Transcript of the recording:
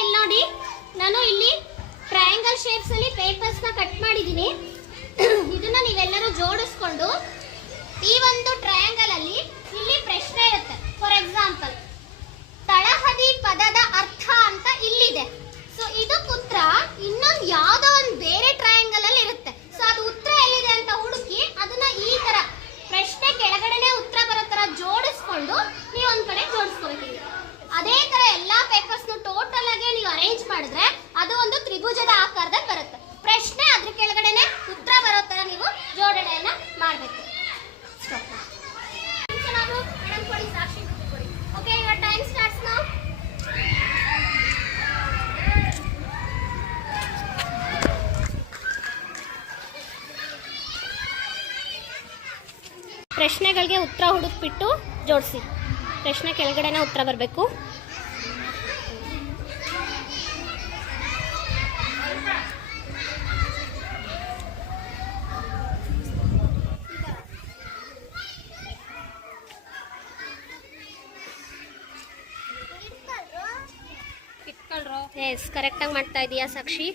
ಇಲ್ಲಿ ನೋಡಿ, ನಾನು ಇಲ್ಲಿ ಟ್ರಯಾಂಗಲ್ ಶೇಪ್ಸ್ ಅಲ್ಲಿ ಪೇಪರ್ಸ್ ನ ಕಟ್ ಮಾಡಿದ್ದೀನಿ. ಇದನ್ನ ನೀವೆಲ್ಲರೂ ಜೋಡಿಸ್ಕೊಂಡು ಈ ಒಂದು ಟ್ರಯಾಂಗಲ್ ಅಲ್ಲಿ ಇಲ್ಲಿ ಪ್ರಶ್ನೆ ಇರುತ್ತೆ. ಫಾರ್ ಎಕ್ಸಾಂಪಲ್, ತಳಹದಿ ಪದದ ಅರ್ಥ ಅಂತ ಇಲ್ಲಿದೆ. ಸೊ ಇದಕ್ಕೆ ಉತ್ತರ ಇನ್ನೊಂದು ಯಾವುದೋ ಒಂದು ಬೇರೆ ಟ್ರಯಾಂಗಲ್ ಅಲ್ಲಿ ಇರುತ್ತೆ. ಸೊ ಅದು ಉತ್ತರ ಎಲ್ಲಿದೆ ಅಂತ ಹುಡುಕಿ ಅದನ್ನ ಈ ತರ ಪ್ರಶ್ನೆ ಕೆಳಗಡೆನೆ ಉತ್ತರ ಬರೋ ತರ ಜೋಡಿಸ್ಕೊಂಡು ನೀವು ಒಂದ್ ಕಡೆ ಜೋಡಿಸ್ಕೋಬೇಕು. ಅದೇ ತರ ಎಲ್ಲಾ ಪೇಪರ್ಸ್ ಟೋಟಲ್ ಆಗಿ ನೀವು ಅರೇಂಜ್ ಮಾಡಿದ್ರೆ ಅದು ಒಂದು ತ್ರಿಭುಜದ ಆಕಾರದಲ್ಲಿ ಬರುತ್ತೆ. ಪ್ರಶ್ನೆ ಅದ್ರ ಕೆಳಗಡೆನೆ ಉತ್ತರ ಬರೋ ತರ ನೀವು ಜೋಡಣೆಯನ್ನ ಮಾಡಬೇಕು. Okay, your time starts now. ಪ್ರಶ್ನೆಗಳಿಗೆ ಉತ್ತರ ಹುಡುಕ್ಬಿಟ್ಟು ಜೋಡಿಸಿ. ಪ್ರಶ್ನೆ ಕೆಳಗಡೆನೇ ಉತ್ತರ ಬರಬೇಕು. ಎಸ್, ಕರೆಕ್ಟಾಗಿ ಮಾಡ್ತಾ ಇದೀಯಾ ಸಾಕ್ಷಿ.